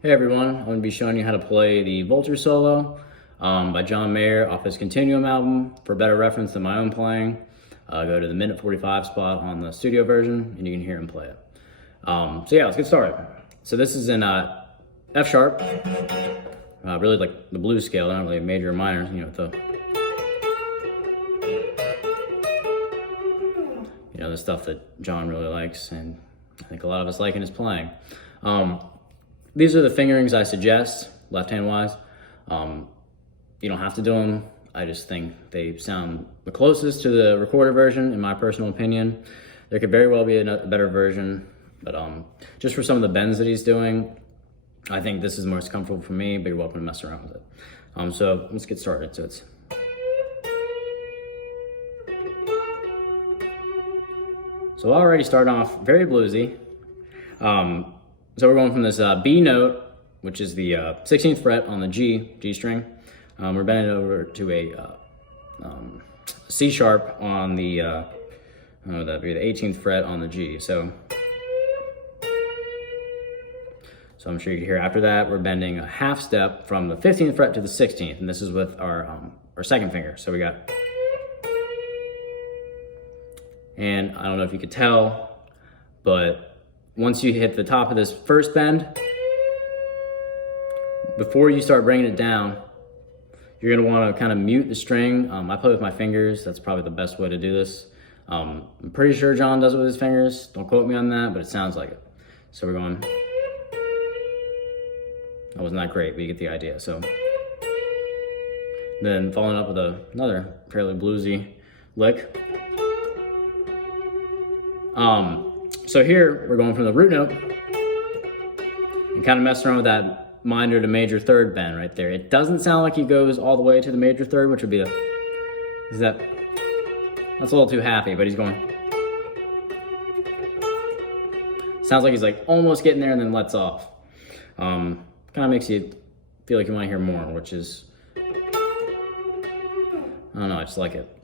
Hey everyone, I'm going to be showing you how to play the Vultures solo by John Mayer off his Continuum album. For better reference than my own playing, go to the minute 45 spot on the studio version and you can hear him play it. So yeah, let's get started. So this is in F sharp, really like the blues scale, not really major or minor, the stuff that John really likes and I think a lot of us like in his playing. These are the fingerings I suggest, left-hand wise. You don't have to do them. I just think they sound the closest to the recorded version, in my personal opinion. There could very well be a better version, but just for some of the bends that he's doing, I think this is most comfortable for me, but you're welcome to mess around with it. So let's get started. So already starting off very bluesy. So we're going from this B note, which is the 16th fret on the G string. We're bending over to a C sharp on the, that'd be the 18th fret on the G. So I'm sure you can hear after that, we're bending a half step from the 15th fret to the 16th, and this is with our second finger. So we got, and I don't know if you could tell, but once you hit the top of this first bend, before you start bringing it down, you're gonna wanna kind of mute the string. I play with my fingers. That's probably the best way to do this. I'm pretty sure John does it with his fingers. Don't quote me on that, but it sounds like it. So we're going, that wasn't that great, but you get the idea. So then following up with another fairly bluesy lick. So here we're going from the root note and kind of messing around with that minor to major third bend right there. It doesn't sound like he goes all the way to the major third, which would be that's a little too happy, but he's going. Sounds like he's like almost getting there and then lets off. Kind of makes you feel like you want to hear more, which is, I don't know, I just like it.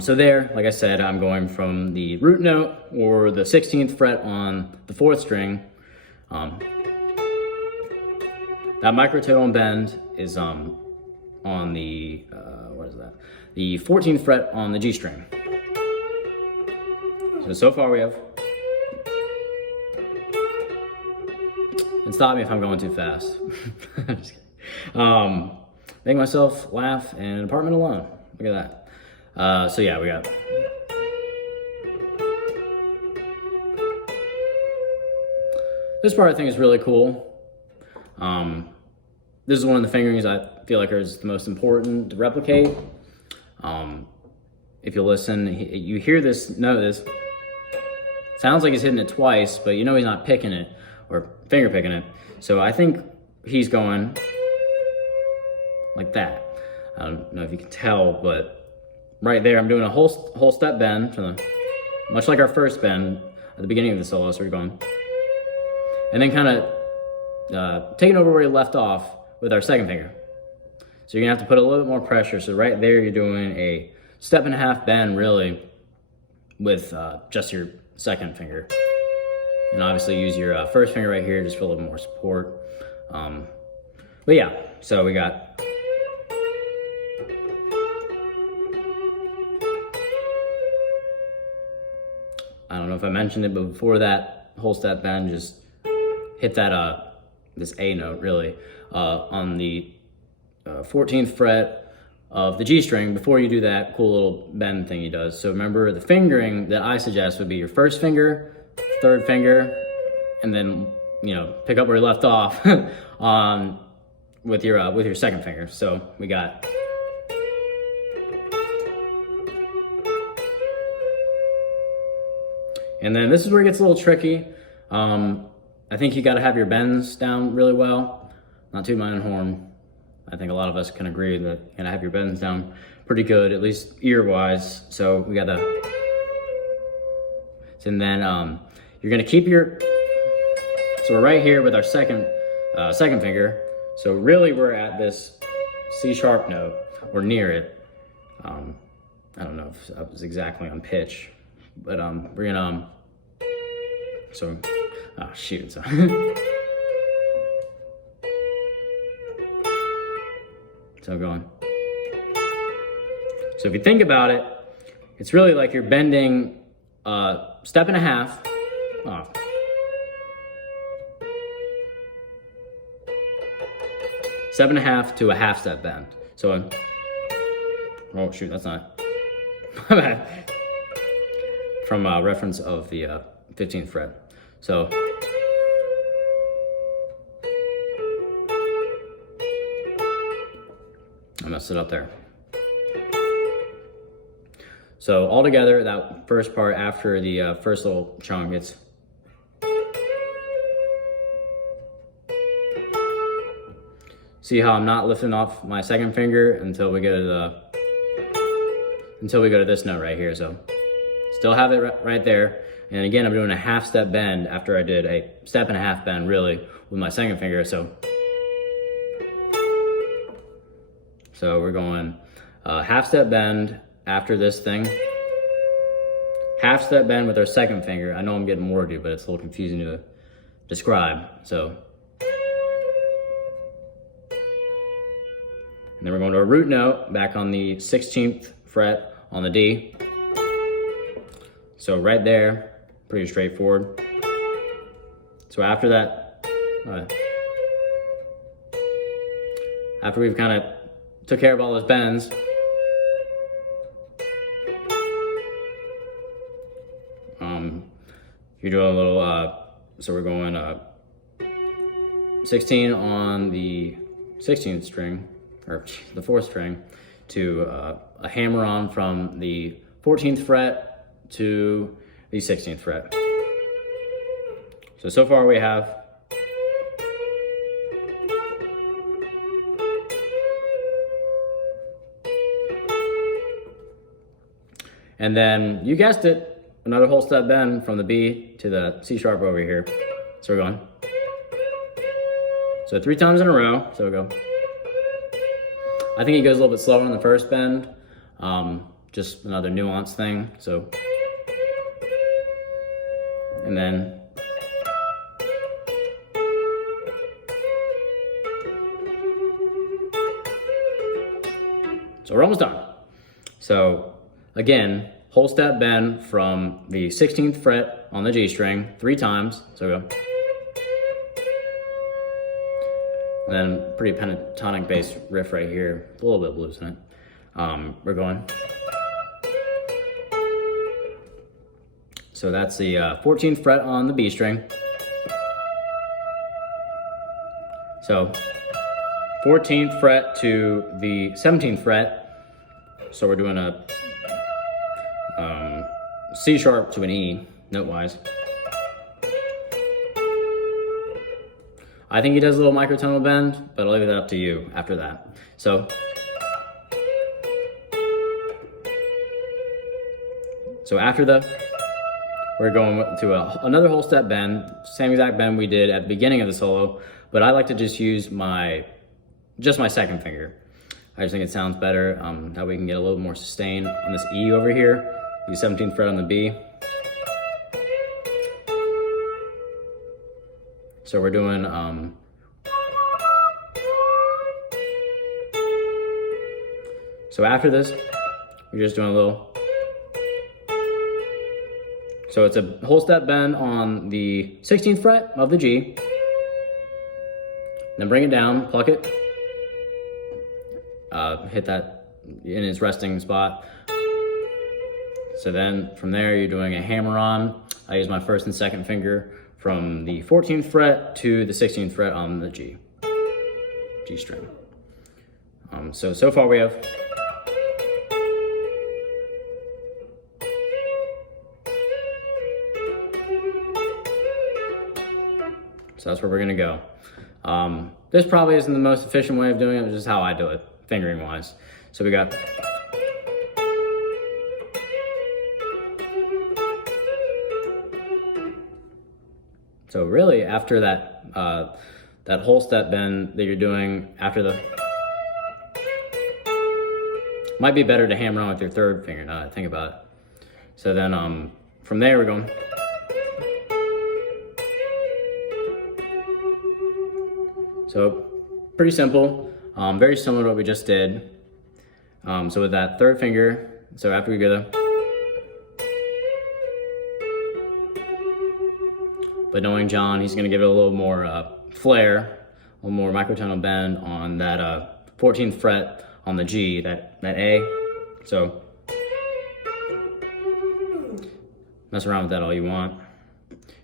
So there, like I said, I'm going from the root note or the 16th fret on the 4th string. That microtone bend is on the, the 14th fret on the G string. So far we have, and stop me if I'm going too fast. I'm just kidding. Make myself laugh in an apartment alone. Look at that. So yeah, we got this part. I think is really cool. This is one of the fingerings I feel like is the most important to replicate. If you listen, you hear this note. This sounds like he's hitting it twice, but you know he's not picking it or finger picking it. So I think he's going like that. I don't know if you can tell, but right there, I'm doing a whole step bend, much like our first bend at the beginning of the solo. So we're going, and then kind of taking over where you left off with our second finger. So you're gonna have to put a little bit more pressure. So right there, you're doing a step and a half bend, really, with just your second finger, and obviously use your first finger right here just for a little more support. But yeah, so we got. I don't know if I mentioned it, but before that whole step bend, just hit that this A note really on the 14th fret of the G string. Before you do that cool little bend thing he does. So remember, the fingering that I suggest would be your first finger, third finger, and then pick up where you left off with your second finger. So we got. And then this is where it gets a little tricky. I think you gotta have your bends down really well. Not too my own horn. I think a lot of us can agree that you gotta have your bends down pretty good, at least ear-wise. So we gotta, and then you're gonna keep so we're right here with our second finger. So really we're at this C sharp note, or near it. I don't know if I was exactly on pitch, but we're gonna, so, oh shoot. So So going. So if you think about it, it's really like you're bending a step and a half off. Step and a half to a half step bend. So, oh shoot, that's not. My bad. From a reference of the 15th fret. So, I messed it up there. So all together, that first part after the first little chunk, it's see how I'm not lifting off my second finger until we go to this note right here. So still have it right there. And again, I'm doing a half step bend after I did a step and a half bend really with my second finger. So we're going half step bend after this thing. Half step bend with our second finger. I know I'm getting more to do, but it's a little confusing to describe. So, and then we're going to a root note back on the 16th fret on the D. So right there, pretty straightforward. So after that, after we've kind of took care of all those bends, you're doing a little, so we're going 16 on the 16th string, or the 4th string, to a hammer on from the 14th fret to the 16th fret. So far we have and then you guessed it, another whole step bend from the B to the C sharp over here. So we're going. So 3 times in a row. So we go. I think he goes a little bit slower on the first bend. Just another nuance thing. So, and then so we're almost done. So again, whole step bend from the 16th fret on the G string 3 times. So go. And then pretty pentatonic bass riff right here. A little bit of blues in it. We're going. So that's the 14th fret on the B string. So 14th fret to the 17th fret. So we're doing a C sharp to an E, note-wise. I think he does a little microtonal bend, but I'll leave that up to you after that. So after we're going to another whole step bend, same exact bend we did at the beginning of the solo, but I like to just use just my second finger. I just think it sounds better. That way we can get a little more sustain on this E over here. The 17th fret on the B. So we're doing so after this, we're just doing a little. So it's a whole step bend on the 16th fret of the G. Then bring it down, pluck it, hit that in its resting spot. So then from there, you're doing a hammer on. I use my first and second finger from the 14th fret to the 16th fret on the G string. So far we have so that's where we're gonna go. This probably isn't the most efficient way of doing it, but just how I do it, fingering wise. So we got so really after that that whole step bend that you're doing after the might be better to hammer on with your third finger now that I think about it. So then from there we're going so pretty simple. Very similar to what we just did. So with that third finger, so after we go the, but knowing John, he's gonna give it a little more flair, a little more microtonal bend on that 14th fret on the G, that A. So mess around with that all you want.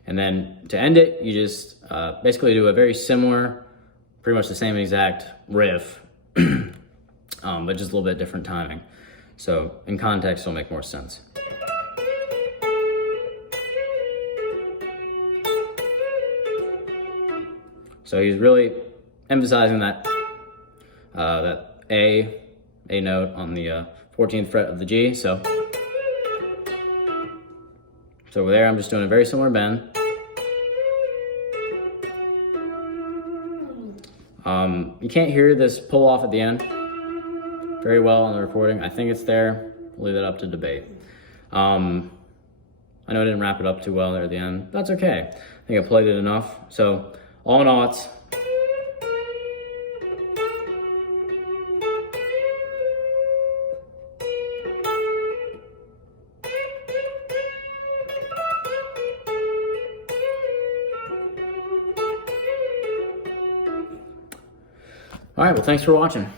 And then to end it, you just basically do a very similar, pretty much the same exact riff, but just a little bit different timing. So in context, it'll make more sense. So he's really emphasizing that that A note on the 14th fret of the G. So over there, I'm just doing a very similar bend. You can't hear this pull off at the end very well on the recording. I think it's there. I'll leave that up to debate. I know I didn't wrap it up too well there at the end. That's okay. I think I played it enough. So all in all, it's all right. Well, thanks for watching.